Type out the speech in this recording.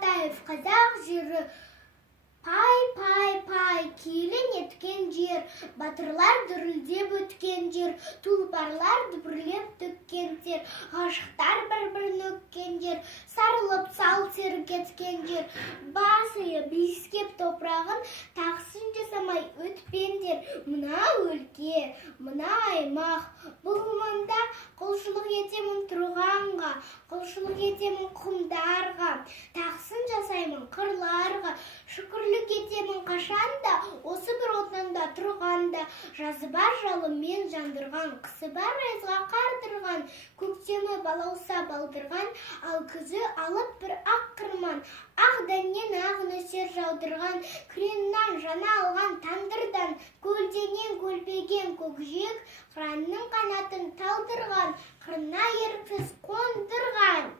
Матаев қазақ жері. Пай, киелі неткен жер, батырлар дүрілдеп өткен жер, тұлпарлар дүбірлеп төккен тер, ғашықтар бір-бірін өккен жер, сарылып сал сер кеткен жер, басыйып иіскеп топырағын тақсын жасамай өтпендер. Мына өлке, мына аймақ, бұл маңда құлшылық етемін тұрғанға, құлшылық етемін құмдарға, тақсын жасаймын қырларға, шүкірлік етемін қашанда, осы бір отанда тұрғанда. Жазы бар жалынмен жандырған, қысы бар айызға қардырған, көктемі балауса балдырған, ал күзі алып бір ақ қырман, ақ дәннен ақ нөсер жаудырған, күреңнен жана алған тандырдан, көлденен көлбеген көкжиек, қыранның қанатын талдырған, қырына еріксіз қондырған.